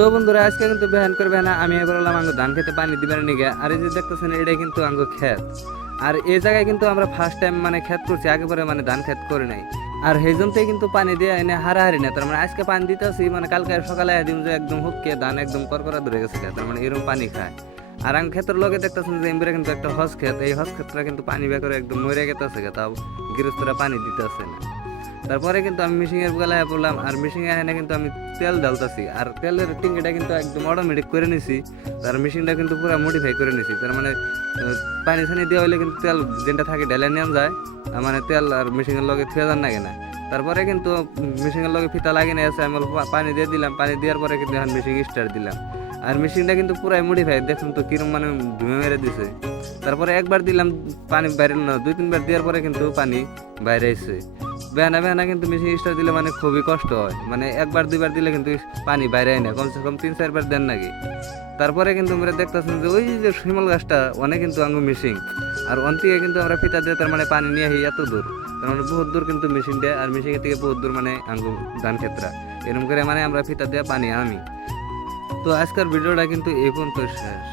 তো বন্ধুরা আজকে কিন্তু বেহান করবে না, আমি বললাম আঙ্গো ধান খেতে পানি দিবার নিগে। আর এই যে দেখতেছেন এটা কিন্তু আঙ্গো ক্ষেত। আর এই জায়গায় কিন্তু আমরা ফার্স্ট টাইম মানে ক্ষেত করছি, আগে পরে মানে ধান ক্ষেত করি নাই। আর সেই জন্যই কিন্তু পানি দিয়ে এনে হারাহারি না, তার মানে আজকে পানি দিতেছি মানে কালকে সকালে দিন যে একদম হুককে ধান একদম করকরা ধরে গেছে, তার মানে এরকম পানি খায়। আর আঙ্গ ক্ষেতের লগে দেখতেছেন যে এমবিরা কিন্তু একটা হজ ক্ষেত, এই হজ ক্ষেতটা কিন্তু পানি বের করে একদম মরে গেতেছে, তাও গৃহস্থরা পানি দিতেছে না। তারপরে কিন্তু আমি মিশিং এর বেলায় পড়লাম, আর মিশিং এ এনে কিন্তু আমি তেল ঢালতাছি, আর তেলের টিঙ্কিটা কিন্তু একদম অটোমেটিক করে নিছি। তার মেশিনটা কিন্তু পুরো মডিফাই করে নিছি, তার মানে পানি ছানি দেওয়া হইলে কিন্তু তেল যেটা থাকে ঢেলে নেওয়া যায়, মানে তেল আর মেশিনের লগে থুয়ে যান লাগে না। তারপরে কিন্তু মেশিনের লগে ফিতা লাগিয়ে নিয়ে আছে, আমি পানি দিয়ে দিলাম, পানি দেওয়ার পরে কিন্তু এখন মেশিন স্টার্ট দিলাম। আর মেশিনটা কিন্তু পুরাই মডিফাই, দেখুন তো কিরম মানে ধুমে মেরে দিছে। তারপরে একবার দিলাম পানি বাইরে না, 2-3 বার দেওয়ার পরে কিন্তু পানি বাইরে এসে বেহানা বেহানা কিন্তু মেশিন স্টার দিলে মানে খুবই কষ্ট হয়, মানে 1-2 বার দিলে কিন্তু পানি বাইরে না, কমসে কম 3-4 বার দেন নাকি। তারপরে কিন্তু আমরা দেখতেছেন যে ওই যে শিমল গাছটা অনেক কিন্তু আঙ্গু মিশিং, আর অন্তিকে কিন্তু আমরা ফিতা দিয়ে তার মানে পানি নিয়ে এত দূর, তার মানে বহুত দূর কিন্তু মেশিন দেয়, আর মেশিন থেকে বহুত দূর মানে আঙ্গু ধান ক্ষেত্রা এরকম করে মানে আমরা ফিতা দিয়ে পানি আমি। তো আজকের ভিডিওটা কিন্তু এই পর্যন্ত শেষ।